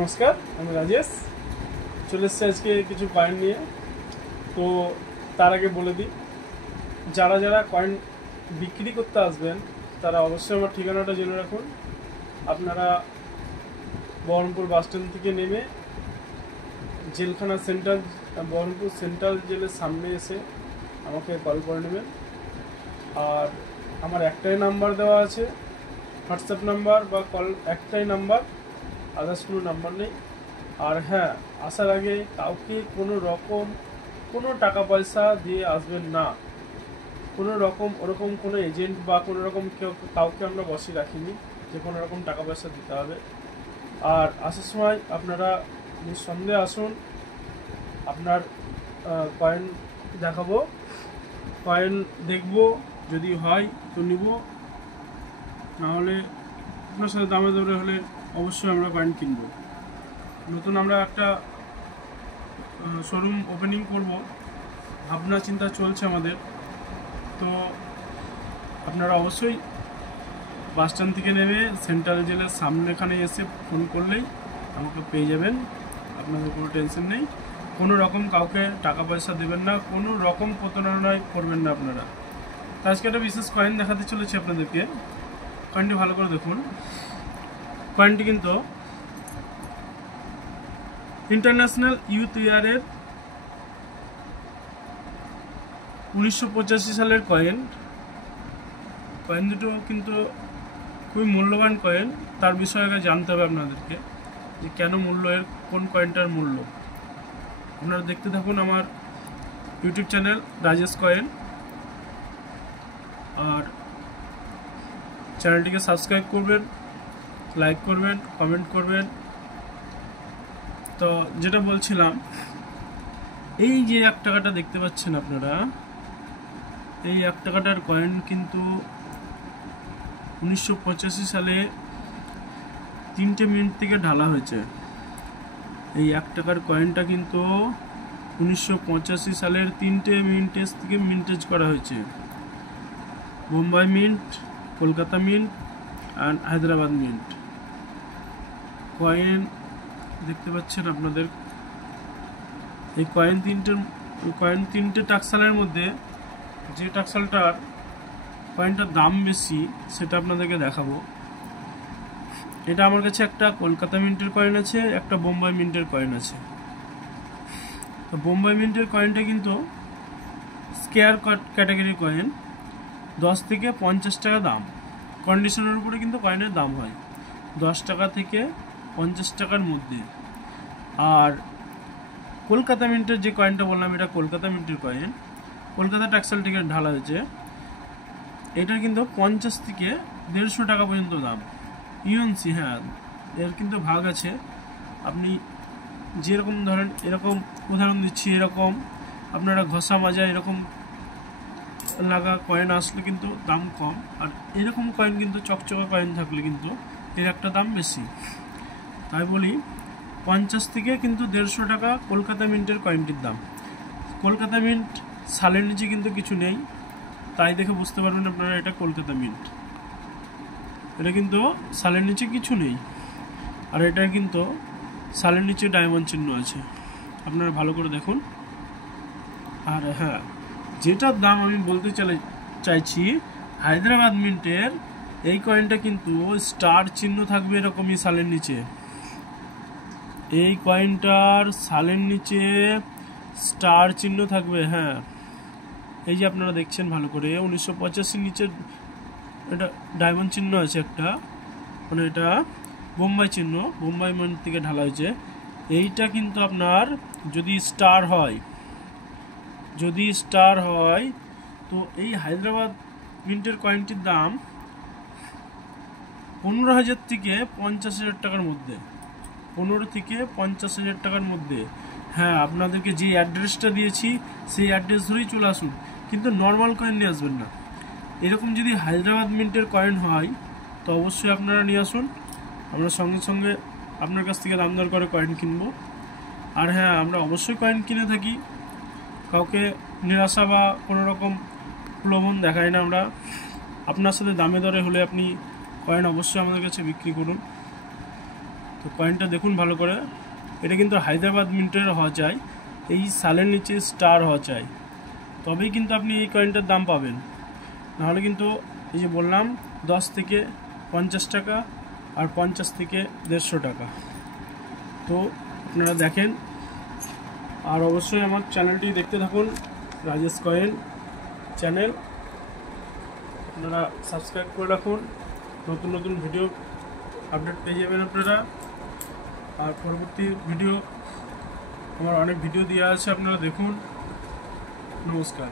নমস্কার, আমি রাজেশ। চলে এসেছি আজকে কিছু কয়েন নিয়ে। তো তার আগে বলে দিই, যারা যারা কয়েন বিক্রি করতে আসবেন তারা অবশ্যই আমার ঠিকানাটা জেনে রাখুন। আপনারা বহরমপুর বাস স্ট্যান্ড থেকে নেমে জেলখানা সেন্ট্রাল, বহরমপুর সেন্ট্রাল জেলের সামনে এসে আমাকে কল করে নেবেন। আর আমার একটাই নাম্বার দেওয়া আছে, হোয়াটসঅ্যাপ নাম্বার বা কল, একটাই নাম্বার, আদার্স কোনো নাম্বার নেই। আর হ্যাঁ, আসার আগে কাউকে কোনো টাকা পয়সা দিয়ে আসবেন না। কোনো রকম ওরকম কোনো এজেন্ট বা কোনো রকম কাউকে আমরা বসে রাখিনি যে কোনো রকম টাকা পয়সা দিতে হবে। আর আসার সময় আপনারা নিঃসন্দেহে আসুন। আপনার কয়েন দেখাবো, কয়েন দেখবো, যদি হয় তো নিব, নাহলে আপনার সাথে দামে দরে হলে অবশ্যই আমরা কয়েন কিনবো। নতুন আমরা একটা শোরুম ওপেনিং করব, ভাবনা চিন্তা চলছে আমাদের। তো আপনারা অবশ্যই বাস স্ট্যান্ড থেকে নেমে সেন্ট্রাল জেলের সামনেখানে এসে ফোন করলেই আমাকে পেয়ে যাবেন। আপনাদের কোনো টেনশন নেই, কোনো রকম কাউকে টাকা পয়সা দেবেন না, কোনো রকম প্রতারণায় করবেন না আপনারা। তো আজকে একটা বিশেষ কয়েন দেখাতে চলেছি আপনাদেরকে। কয়েনটি ভালো করে দেখুন। কয়েনটি কিন্তু ইন্টারন্যাশনাল ইউথ ইয়ারের 1985 সালের কয়েন। কয়েন দুটো কিন্তু খুবই মূল্যবান কয়েন। তার বিষয়ে আগে জানতে হবে আপনাদেরকে যে কেন মূল্য, এর কোন কয়েনটার মূল্য। আপনারা দেখতে থাকুন আমার ইউটিউব চ্যানেল রাজেশ কয়েন, আর চ্যানেলটিকে সাবস্ক্রাইব করবেন, লাইক করবেন, কমেন্ট করবেন। তো যেটা বলছিলাম, এই যে 1 টাকাটা দেখতে পাচ্ছেন আপনারা, এই 1 টাকাটার কয়েন কিন্তু 1985 সালে 3টে মিনিট থেকে ঢালা হয়েছে। এই 1 টাকার কয়েনটা কিন্তু 1985 সালের 3টে মিনিটেজ থেকে মিন্টেজ করা হয়েছে। বোম্বাই মিন্ট, কলকাতা মিন্ট আর হায়দ্রাবাদ মিন্ট। কয়েন দেখতে পাচ্ছেন আপনাদের, এই কয়েন তিনটে টাকসালের মধ্যে যে টাকসালটার কয়েনটার দাম বেশি সেটা আপনাদেরকে দেখাবো। এটা আমার কাছে একটা কলকাতা মিন্টের কয়েন আছে, একটা বোম্বাই মিন্টের কয়েন আছে। তো বোম্বাই মিন্টের কয়েনটা কিন্তু স্কেয়ার ক্যাটাগরির কয়েন, 10 থেকে 50 টাকা দাম। কন্ডিশনের উপরে কিন্তু কয়েনের দাম হয় 10 টাকা থেকে 50 টাকার মধ্যে। আর কলকাতা মিন্টের যে কয়েনটা বললাম, এটা কলকাতা মিন্টের কয়েন, কলকাতা টাকসাল থেকে ঢালা হয়েছে। এটার কিন্তু 50 থেকে 150 টাকা পর্যন্ত দাম। ইউএনসি, হ্যাঁ, এর কিন্তু ভাগ আছে। আপনি যেরকম ধরেন, এরকম উদাহরণ দিচ্ছি, এরকম আপনারা ঘষা মাজা এরকম লাগা কয়েন আসলে কিন্তু দাম কম, আর এরকম কয়েন কিন্তু চকচকা কয়েন থাকলে কিন্তু এর একটা দাম বেশি। তাই বলি 50 থেকে কিন্তু 150 টাকা কলকাতা মিন্টের কয়েনটির দাম। কলকাতা মিন্ট সালের নিচে কিন্তু কিছু নেই, তাই দেখে বুঝতে পারবেন আপনারা এটা কলকাতা মিন্ট। এটা কিন্তু সালের নিচে কিছু নেই, আর এটা কিন্তু সালের নিচে ডায়মন্ড চিহ্ন আছে, আপনারা ভালো করে দেখুন। আর হ্যাঁ, যেটার দাম আমি বলতে চাইছি, হায়দ্রাবাদ মিন্টের এই কয়েনটা কিন্তু স্টার চিহ্ন থাকবে এরকমই সালের নিচে। এই কয়েনটার সালের নিচে স্টার চিহ্ন থাকবে। হ্যাঁ, এই যে আপনারা দেখছেন ভালো করে, 1985 নিচে এটা ডায়মন্ড চিহ্ন আছে একটা, মানে এটা বোম্বাই চিহ্ন, বোম্বাই মিন্ট থেকে ঢালা হয়েছে। এইটা কিন্তু আপনার যদি স্টার হয় তো এই হায়দ্রাবাদ মিন্টের কয়েনটির দাম 15,000 থেকে 50,000 টাকার মধ্যে, 15 থেকে 50,000 টাকার মধ্যে। হ্যাঁ, আপনাদেরকে যে অ্যাড্রেসটা দিয়েছি সেই অ্যাড্রেস ধরেই চলে আসুন, কিন্তু নর্মাল কয়েন নিয়ে আসবেন না। এরকম যদি হায়দ্রাবাদ মিন্টের কয়েন হয় তো অবশ্যই আপনারা নিয়ে আসুন, আমরা সঙ্গে সঙ্গে আপনার কাছ থেকে দাম দর করে কয়েন কিনবো। আর হ্যাঁ, আমরা অবশ্যই কয়েন কিনে থাকি, কাউকে নিরাশা বা কোনো রকম প্রলোভন দেখাই না আমরা। আপনার সাথে দামে দরে হলে আপনি কয়েন অবশ্যই আমাদের কাছে বিক্রি করুন। তো তো কয়েনটা দেখুন ভালো করে, এটা কিন্তু হায়দ্রাবাদ মিন্টের হওয়া চাই, এই সালের নিচে স্টার হওয়া চাই, তবেই কিন্তু আপনি এই কয়েনটার দাম পাবেন। নাহলে কিন্তু এই যে বললাম 10 থেকে 50 টাকা আর 50 থেকে 150 টাকা। তো আপনারা দেখেন, আর অবশ্যই আমার চ্যানেলটি দেখতে থাকুন, রাজেশ কয়েন চ্যানেল। আপনারা সাবস্ক্রাইব করে রাখুন, নতুন নতুন ভিডিও আপডেট পেয়ে যাবেন আপনারা। আর পরবর্তী ভিডিও, আমার অনেক ভিডিও দেওয়া আছে, আপনারা দেখুন। নমস্কার।